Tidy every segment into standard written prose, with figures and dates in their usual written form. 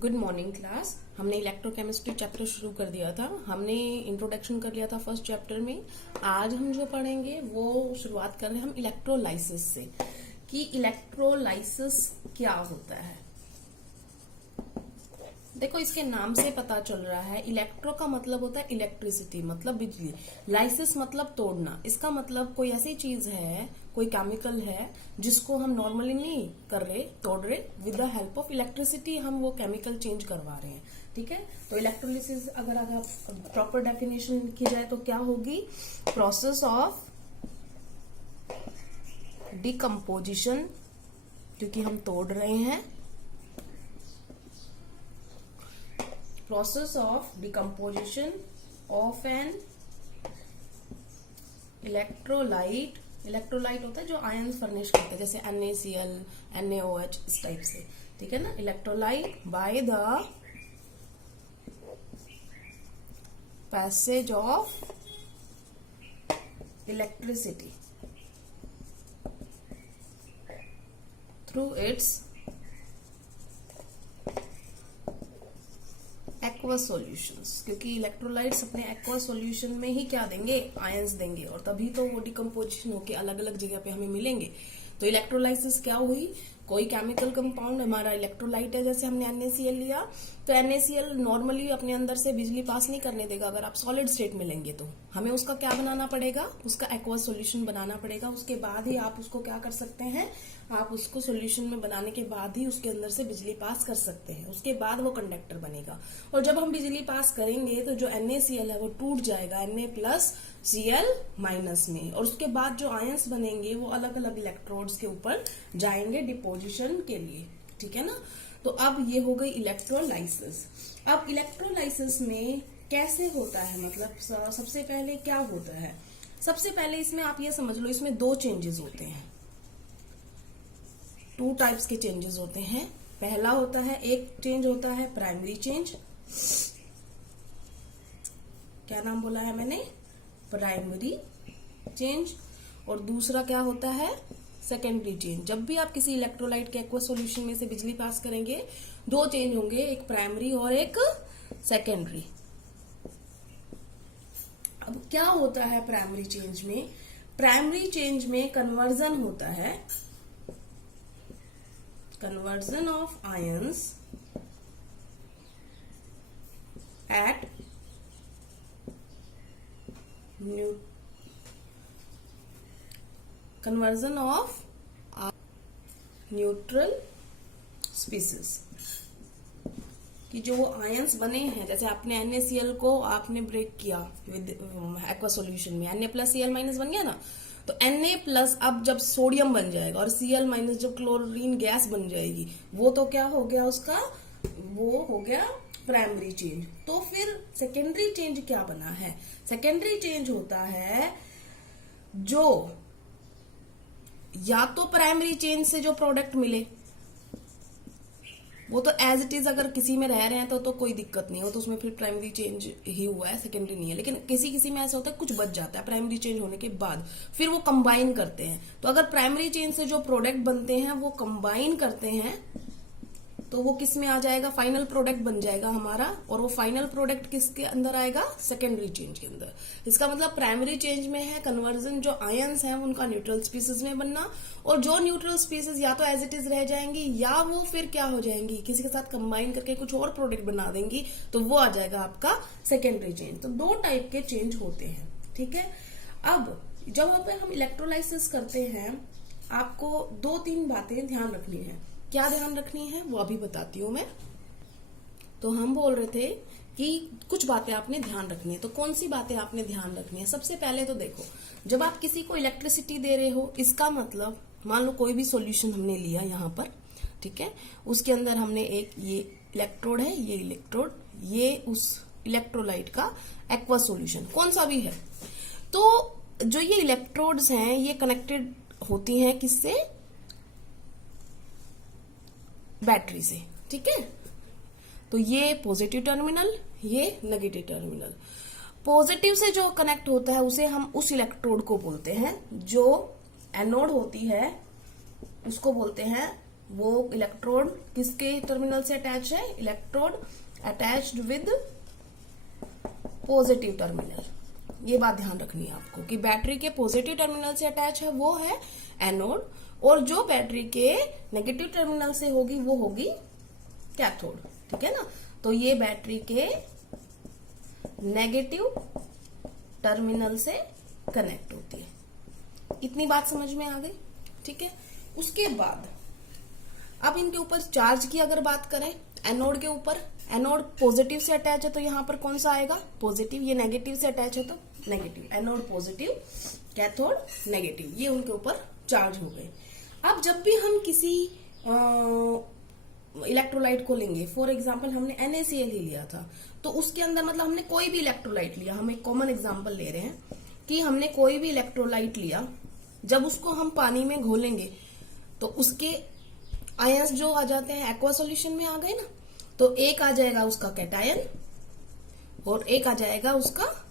Good morning class. हमने electrochemistry chapter शुरू कर दिया था। हमने इंट्रोडक्शन कर लिया था फर्स्ट चैप्टर में। आज हम जो पढ़ेंगे वो शुरुआत कर रहे हैं हम इलेक्ट्रोलाइसिस से कि इलेक्ट्रोलाइसिस क्या होता है। देखो, इसके नाम से पता चल रहा है, इलेक्ट्रो का मतलब होता है इलेक्ट्रिसिटी, मतलब बिजली। लाइसिस मतलब तोड़ना। इसका मतलब कोई ऐसी चीज है, कोई केमिकल है जिसको हम नॉर्मली नहीं कर रहे, तोड़ रहे, with the help of electricity हम वो केमिकल चेंज करवा रहे हैं। ठीक है, तो इलेक्ट्रोलिसिस अगर प्रॉपर डेफिनेशन की जाए तो क्या होगी? प्रोसेस ऑफ डिकम्पोजिशन, क्योंकि हम तोड़ रहे हैं, process of decomposition of an electrolyte। Electrolyte होता है जो आयंस फर्निश करते हैं, जैसे NaCl, NaOH, इस टाइप से। ठीक है ना। Electrolyte by the passage of electricity through it's aqua solutions, क्योंकि इलेक्ट्रोलाइट्स अपने एक्वा सॉल्यूशन में ही क्या देंगे? आयंस देंगे, और तभी तो वो डिकम्पोजिशन होके अलग अलग जगह पे हमें मिलेंगे। तो इलेक्ट्रोलाइसिस क्या हुई? कोई केमिकल कंपाउंड हमारा इलेक्ट्रोलाइट है, जैसे हमने NaCl लिया, तो NaCl नॉर्मली अपने अंदर से बिजली पास नहीं करने देगा। अगर आप सॉलिड स्टेट में लेंगे तो हमें उसका क्या बनाना पड़ेगा? उसका एक्वा सॉल्यूशन बनाना पड़ेगा। उसके बाद ही आप उसको क्या कर सकते हैं? आप उसको सॉल्यूशन में बनाने के बाद ही उसके अंदर से बिजली पास कर सकते हैं। उसके बाद वो कंडक्टर बनेगा, और जब हम बिजली पास करेंगे तो जो NaCl है वो टूट जाएगा Na+Cl- में, और उसके बाद जो आयंस बनेंगे वो अलग अलग इलेक्ट्रोड्स के ऊपर जाएंगे डिपोजिशन के लिए। ठीक है ना। तो अब ये हो गई इलेक्ट्रोलाइसिस। अब इलेक्ट्रोलाइसिस में कैसे होता है, मतलब सबसे पहले क्या होता है? सबसे पहले इसमें आप ये समझ लो, इसमें दो चेंजेस होते हैं, 2 टाइप्स के चेंजेस होते हैं। पहला होता है, एक चेंज होता है प्राइमरी चेंज। क्या नाम बोला है मैंने? Primary change. और दूसरा क्या होता है? Secondary change. जब भी आप किसी इलेक्ट्रोलाइट के एक्वा सॉल्यूशन में से बिजली पास करेंगे, 2 चेंज होंगे, एक प्राइमरी और एक सेकेंडरी। अब क्या होता है प्राइमरी चेंज में? प्राइमरी चेंज में कन्वर्जन होता है, conversion of ions at conversion of neutral species, कि जो वो आयंस बने हैं, जैसे आपने NaCl को आपने ब्रेक किया विद एक्वा सॉल्यूशन में, Na+Cl- बन गया ना, तो Na+ अब जब सोडियम बन जाएगा और Cl- जब क्लोरीन गैस बन जाएगी, वो तो क्या हो गया उसका? वो हो गया प्राइमरी चेंज। तो फिर सेकेंडरी चेंज क्या बना है? सेकेंडरी चेंज होता है जो या तो प्राइमरी चेंज से जो प्रोडक्ट मिले, वो तो एज इट इज अगर किसी में रह रहे हैं तो कोई दिक्कत नहीं हो, तो उसमें फिर प्राइमरी चेंज ही हुआ है, सेकेंडरी नहीं है। लेकिन किसी किसी में ऐसा होता है कुछ बच जाता है प्राइमरी चेंज होने के बाद, फिर वो कंबाइन करते हैं। तो अगर प्राइमरी चेंज से जो प्रोडक्ट बनते हैं वो कंबाइन करते हैं, तो वो किस में आ जाएगा? फाइनल प्रोडक्ट बन जाएगा हमारा, और वो फाइनल प्रोडक्ट किसके अंदर आएगा? सेकेंडरी चेंज के अंदर। इसका मतलब प्राइमरी चेंज में है कन्वर्जन, जो आयंस हैं उनका न्यूट्रल स्पीसीज में बनना, और जो न्यूट्रल स्पीसीज या तो एज इट इज रह जाएंगी या वो फिर क्या हो जाएंगी, किसी के साथ कंबाइन करके कुछ और प्रोडक्ट बना देंगी, तो वो आ जाएगा आपका सेकेंडरी चेंज। तो 2 टाइप के चेंज होते हैं। ठीक है। अब जब हम इलेक्ट्रोलाइसिस करते हैं, आपको 2-3 बातें ध्यान रखनी है। क्या ध्यान रखनी है वो अभी बताती हूँ मैं। तो हम बोल रहे थे कि कुछ बातें आपने ध्यान रखनी है। तो कौन सी बातें आपने ध्यान रखनी है? सबसे पहले तो देखो, जब आप किसी को इलेक्ट्रिसिटी दे रहे हो, इसका मतलब मान लो कोई भी सॉल्यूशन हमने लिया यहाँ पर, ठीक है, उसके अंदर हमने एक ये इलेक्ट्रोड है, ये इलेक्ट्रोड, ये उस इलेक्ट्रोलाइट का एक्वा सॉल्यूशन कौन सा भी है, तो जो ये इलेक्ट्रोड्स हैं ये कनेक्टेड होती हैं किससे? बैटरी से। ठीक है। तो ये पॉजिटिव टर्मिनल, ये नेगेटिव टर्मिनल। पॉजिटिव से जो कनेक्ट होता है उसे हम उस इलेक्ट्रोड को बोलते हैं, जो एनोड होती है उसको बोलते हैं वो इलेक्ट्रोड किसके टर्मिनल से अटैच है? Electrode attached with positive terminal. ये बात ध्यान रखनी है आपको कि बैटरी के पॉजिटिव टर्मिनल से अटैच है वो है एनोड, और जो बैटरी के नेगेटिव टर्मिनल से होगी वो होगी कैथोड। ठीक है ना? तो ये बैटरी के नेगेटिव टर्मिनल से कनेक्ट होती है। इतनी बात समझ में आ गई? ठीक है। उसके बाद अब इनके ऊपर चार्ज की अगर बात करें, एनोड के ऊपर, एनोड पॉजिटिव से अटैच है तो यहां पर कौन सा आएगा? पॉजिटिव। ये नेगेटिव से अटैच है तो negative. Anode positive, cathode negative, ये उनके ऊपर चार्ज हो गए। अब जब भी हम किसी इलेक्ट्रोलाइट को लेंगे, फॉर एग्जाम्पल हमने NaCl ही लिया था, तो उसके अंदर मतलब हमने कोई भी इलेक्ट्रोलाइट लिया, हम एक कॉमन एग्जाम्पल ले रहे हैं कि हमने कोई भी इलेक्ट्रोलाइट लिया, जब उसको हम पानी में घोलेंगे तो उसके आयंस जो आ जाते हैं एक्वा सॉल्यूशन में आ गए ना, तो एक आ जाएगा उसका कैटायन और एक आ जाएगा उसका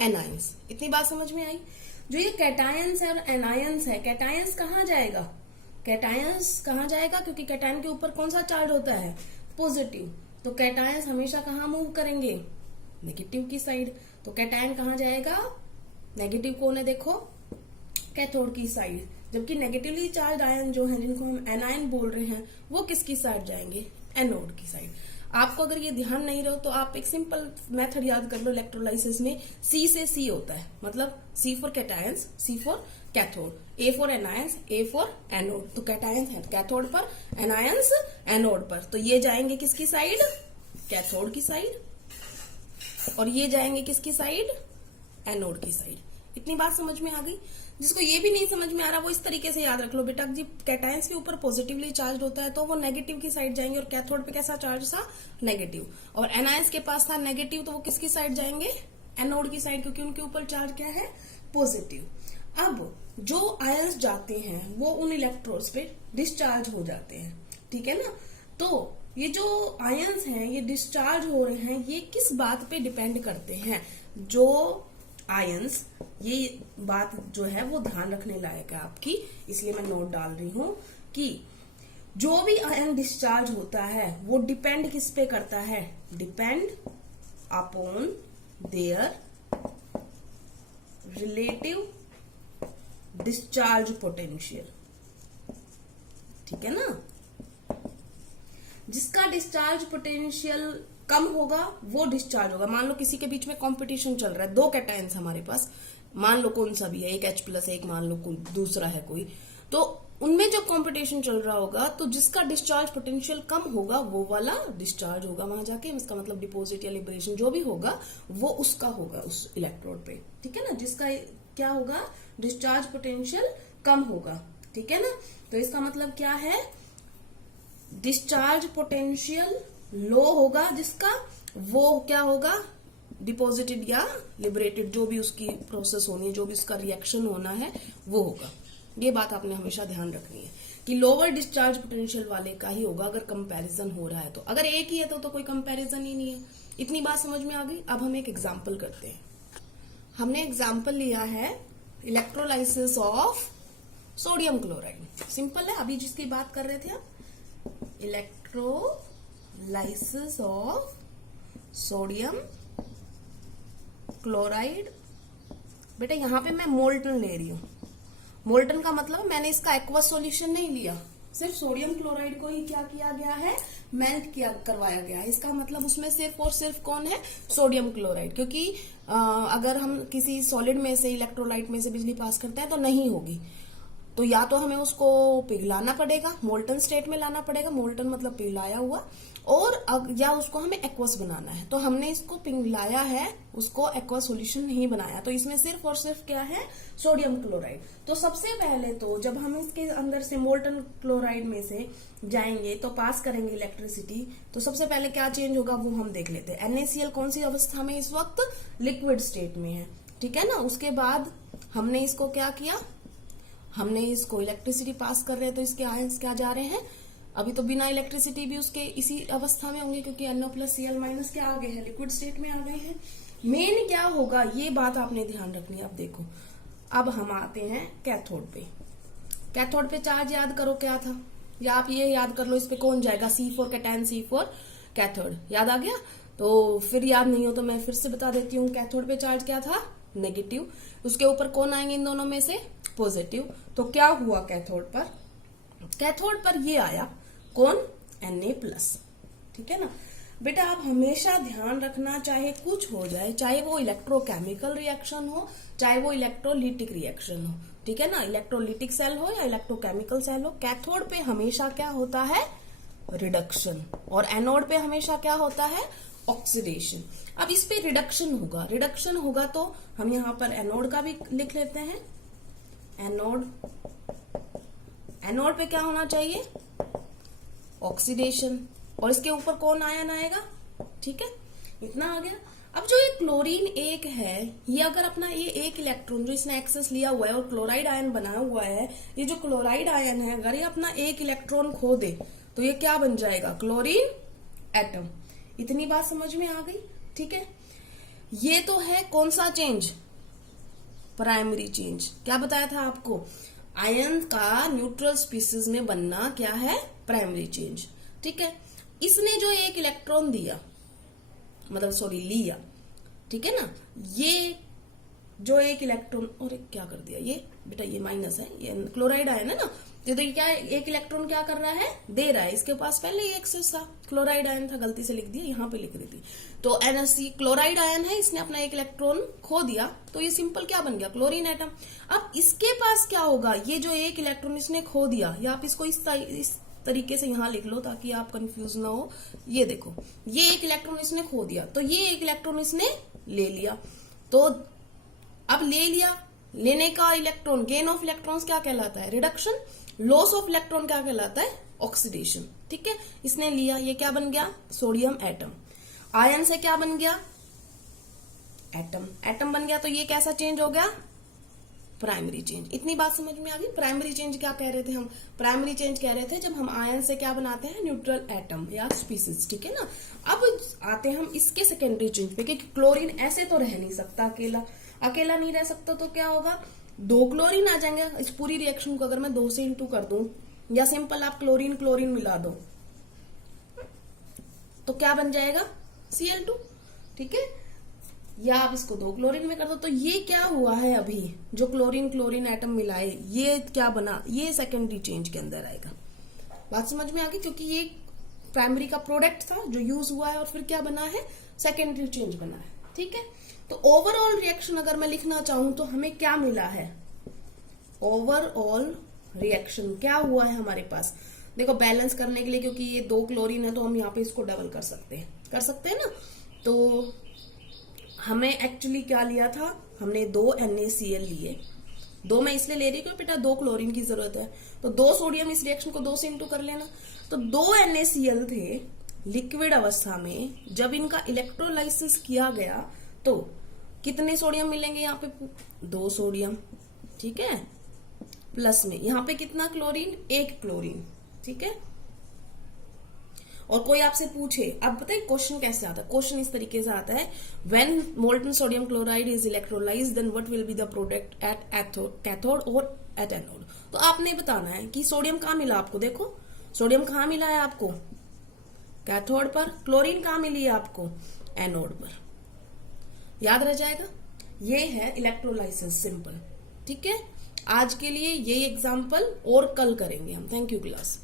एनायंस। इतनी बात समझ में आई? जो ये कैटायंस है और एनायंस है, कैटायंस कहाँ जाएगा? कैटायंस कहाँ जाएगा? क्योंकि कैटायन के ऊपर कौन सा चार्ज होता है? पॉजिटिव। तो कैटायंस हमेशा कहाँ मूव करेंगे? नेगेटिव की साइड। तो कैटायन कहाँ जाएगा? नेगेटिव कौन है देखो? कैथोड की साइड। जबकि नेगेटिवली चार्ज आयन जो है, जिनको हम एनायन बोल रहे हैं, वो किसकी साइड जाएंगे? एनोड की साइड। आपको अगर ये ध्यान नहीं रहो तो आप एक सिंपल मेथड याद कर लो इलेक्ट्रोलाइसिस में। C से C होता है, मतलब C for cations, C for cathode, A for anions, A for anode. तो कैटायंस है कैथोड पर, एनायंस एनोड पर। तो ये जाएंगे किसकी साइड? कैथोड की साइड। और ये जाएंगे किसकी साइड? एनोड की साइड। इतनी बात समझ में आ गई? जिसको ये भी नहीं समझ में आ रहा वो इस तरीके से याद रख लो बेटा, जी कैटायंस के ऊपर पॉजिटिवली चार्ज होता है तो वो नेगेटिव की साइड जाएंगे, और कैथोड पे कैसा चार्ज था? नेगेटिव। और एनायंस के पास था नेगेटिव, तो वो किसकी साइड जाएंगे? एनोड की साइड, क्योंकि उनके ऊपर चार्ज क्या है? पॉजिटिव। अब जो आयंस जाते हैं वो उन इलेक्ट्रोड्स पे डिस्चार्ज हो जाते हैं। ठीक है ना? तो ये जो आयंस हैं ये डिस्चार्ज हो रहे हैं, ये किस बात पे डिपेंड करते हैं? जो आयंस, ये बात जो है वो ध्यान रखने लायक है आपकी, इसलिए मैं नोट डाल रही हूं कि जो भी आयन डिस्चार्ज होता है वो डिपेंड किस पे करता है? Depend upon their relative discharge potential. ठीक है ना? जिसका डिस्चार्ज पोटेंशियल कम होगा वो डिस्चार्ज होगा। मान लो किसी के बीच में कंपटीशन चल रहा है, दो कैटायंस हमारे पास, मान लो कौन सा भी है, एक H+ है, एक मान लो कोई दूसरा है कोई, तो उनमें जो कंपटीशन चल रहा होगा तो जिसका डिस्चार्ज पोटेंशियल कम होगा वो वाला डिस्चार्ज होगा वहां जाके। इसका मतलब डिपोजिट या लिबरेशन जो भी होगा वो उसका होगा उस इलेक्ट्रोड पे। ठीक है ना? जिसका क्या होगा? डिस्चार्ज पोटेंशियल कम होगा। ठीक है ना? तो इसका मतलब क्या है? डिस्चार्ज पोटेंशियल लो होगा जिसका, वो क्या होगा? डिपॉजिटेड या लिबरेटेड, जो भी उसकी प्रोसेस होनी है, जो भी उसका रिएक्शन होना है वो होगा। ये बात आपने हमेशा ध्यान रखनी है कि लोअर डिस्चार्ज पोटेंशियल वाले का ही होगा अगर कंपैरिजन हो रहा है तो। अगर एक ही है तो कोई कंपैरिजन ही नहीं है। इतनी बात समझ में आ गई? अब हम एक एग्जाम्पल करते हैं। हमने एग्जाम्पल लिया है electrolysis of sodium chloride. Simple है, अभी जिसकी बात कर रहे थे आप, इलेक्ट्रोलाइसिस ऑफ सोडियम क्लोराइड। बेटा यहां पे मैं मोल्टन ले रही हूं। मोल्टन का मतलब मैंने इसका एक्वस सॉल्यूशन नहीं लिया, सिर्फ सोडियम क्लोराइड को ही क्या किया गया है? मेल्ट किया करवाया गया है। इसका मतलब उसमें सिर्फ और सिर्फ कौन है? Sodium chloride. क्योंकि अगर हम किसी सॉलिड में से, इलेक्ट्रोलाइट में से बिजली पास करते हैं तो नहीं होगी, तो या तो हमें उसको पिघलाना पड़ेगा, मोल्टन स्टेट में लाना पड़ेगा, मोल्टन मतलब पिघलाया हुआ, और या उसको हमें एक्वस बनाना है। तो हमने इसको पिघलाया है, उसको एक्वस सॉल्यूशन नहीं बनाया, तो इसमें सिर्फ और सिर्फ क्या है? Sodium chloride. तो सबसे पहले तो जब हम इसके अंदर से मोल्टन क्लोराइड में से जाएंगे तो पास करेंगे इलेक्ट्रिसिटी, तो सबसे पहले क्या चेंज होगा वो हम देख लेते हैं। NaCl कौन सी अवस्था में इस वक्त? लिक्विड स्टेट में है। ठीक है ना? उसके बाद हमने इसको क्या किया? हमने इसको इलेक्ट्रिसिटी पास कर रहे हैं तो इसके आयंस क्या जा रहे हैं? अभी तो बिना इलेक्ट्रिसिटी भी उसके इसी अवस्था में होंगे, क्योंकि NO+Cl- क्या आ गए हैं? लिक्विड स्टेट में आ गए हैं। मेन क्या होगा ये बात आपने ध्यान रखनी है। अब देखो, अब हम आते हैं कैथोड पे। कैथोड पे चार्ज याद करो क्या था? या आप ये याद कर लो, इस पे कौन जाएगा, C4 कैटायन, C4 कैथोड। याद आ गया? तो फिर याद नहीं हो तो मैं फिर से बता देती हूँ। कैथोड पे चार्ज क्या था, नेगेटिव, उसके ऊपर कौन आएंगे इन दोनों में से, पॉजिटिव। तो क्या हुआ कैथोड पर, कैथोड पर ये आया कौन, Na+। ठीक है ना बेटा, आप हमेशा ध्यान रखना, चाहे कुछ हो जाए, चाहे वो इलेक्ट्रोकेमिकल रिएक्शन हो, चाहे वो इलेक्ट्रोलिटिक रिएक्शन हो, ठीक है ना, इलेक्ट्रोलिटिक सेल हो या इलेक्ट्रोकेमिकल सेल हो, कैथोड पे हमेशा क्या होता है, रिडक्शन, और एनोड पे हमेशा क्या होता है, ऑक्सीडेशन। अब इस पे रिडक्शन होगा तो हम यहाँ पर एनोड का भी लिख लेते हैं। एनोड पे क्या होना चाहिए, ऑक्सीडेशन, और इसके ऊपर कौन आयन आएगा, ठीक है, इतना आ गया। अब जो ये क्लोरीन 1 है, ये अगर अपना ये एक इलेक्ट्रॉन जो इसने एक्सेस लिया हुआ है और क्लोराइड आयन बना हुआ है, ये जो क्लोराइड आयन है अगर ये अपना एक इलेक्ट्रॉन खो दे तो ये क्या बन जाएगा, क्लोरीन एटम। इतनी बात समझ में आ गई, ठीक है। ये तो है कौन सा चेंज, प्राइमरी चेंज। क्या बताया था आपको, आयन का न्यूट्रल स्पीसीज में बनना क्या है, प्राइमरी चेंज, ठीक है। इसने जो एक इलेक्ट्रॉन दिया, मतलब सॉरी लिया, ठीक है ना, ये जो एक इलेक्ट्रॉन, और क्या कर दिया ये बेटा, ये माइनस है, ये क्लोराइड आयन है ना, तो ये क्या एक इलेक्ट्रॉन क्या कर रहा है, दे रहा है। इसके पास पहले ही एक्सेस था, क्लोराइड आयन था, गलती से लिख दिया, यहाँ पे लिख दी थी। तो NaC क्लोराइड आयन है, इसने अपना एक इलेक्ट्रॉन खो दिया, तो ये सिंपल क्या बन गया, क्लोरीन एटम। अब इसके पास क्या होगा, ये जो एक इलेक्ट्रॉन इसने खो दिया, या आप इसको इस तरीके से यहाँ लिख लो ताकि आप कंफ्यूज ना हो। ये देखो, ये एक इलेक्ट्रॉन इसने खो दिया, तो ये एक इलेक्ट्रॉन इसने ले लिया। तो अब ले लिया, लेने का इलेक्ट्रॉन, गेन ऑफ इलेक्ट्रॉन्स क्या कहलाता है, रिडक्शन। लॉस ऑफ इलेक्ट्रॉन क्या कहलाता है, ऑक्सीडेशन, ठीक है। इसने लिया, ये क्या बन गया, सोडियम एटम। आयन से क्या बन गया, एटम, एटम बन गया। तो ये कैसा चेंज हो गया, प्राइमरी चेंज। इतनी बात समझ में आ गई। प्राइमरी चेंज क्या कह रहे थे हम, प्राइमरी चेंज कह रहे थे जब हम आयन से क्या बनाते हैं, न्यूट्रल एटम या स्पीसीज, ठीक है ना। अब आते हैं हम इसके सेकेंडरी चेंज पे, क्योंकि क्लोरीन ऐसे तो रह नहीं सकता, अकेला नहीं रह सकता, तो क्या होगा, 2 क्लोरीन आ जाएंगे। इस पूरी रिएक्शन को अगर मैं 2 से इंटू कर दूं, या सिंपल आप क्लोरीन क्लोरीन मिला दो, तो क्या बन जाएगा, Cl2, ठीक है। या आप इसको 2 क्लोरीन में कर दो, तो ये क्या हुआ है, अभी जो क्लोरीन क्लोरीन एटम मिलाए, ये क्या बना, ये सेकेंडरी चेंज के अंदर आएगा। बात समझ में आ गई, क्योंकि ये प्राइमरी का प्रोडक्ट था जो यूज हुआ है, और फिर क्या बना है, सेकेंडरी चेंज बना है, ठीक है। तो ओवरऑल रिएक्शन अगर मैं लिखना चाहूं तो हमें क्या मिला है, ओवरऑल रिएक्शन क्या हुआ है हमारे पास। देखो बैलेंस करने के लिए, क्योंकि ये 2 क्लोरीन है तो हम यहाँ पे इसको डबल कर सकते हैं ना। तो हमें एक्चुअली क्या लिया था, हमने 2 NaCl लिए। 2 मैं इसलिए ले रही हूँ बेटा 2 क्लोरीन की जरूरत है, तो 2 सोडियम, इस रिएक्शन को 2 से इंटू कर लेना। तो 2 NaCl थे लिक्विड अवस्था में, जब इनका इलेक्ट्रोलाइसिस किया गया तो कितने सोडियम मिलेंगे, यहाँ पे 2 सोडियम, ठीक है, प्लस में यहाँ पे कितना क्लोरीन, 1 क्लोरीन, ठीक है। और कोई आपसे पूछे, अब बताइए क्वेश्चन कैसे आता है, क्वेश्चन इस तरीके से आता है, when molten sodium chloride is electrolysed then what will be the product at cathode और एट एनोड। तो आपने बताना है कि सोडियम कहाँ मिला आपको, देखो सोडियम कहाँ मिला है आपको, कैथोड पर, क्लोरीन कहाँ मिली है आपको, एनोड पर। याद रह जाएगा, ये है इलेक्ट्रोलाइसिस, सिंपल, ठीक है। आज के लिए ये एग्जाम्पल और कल करेंगे हम। Thank you class.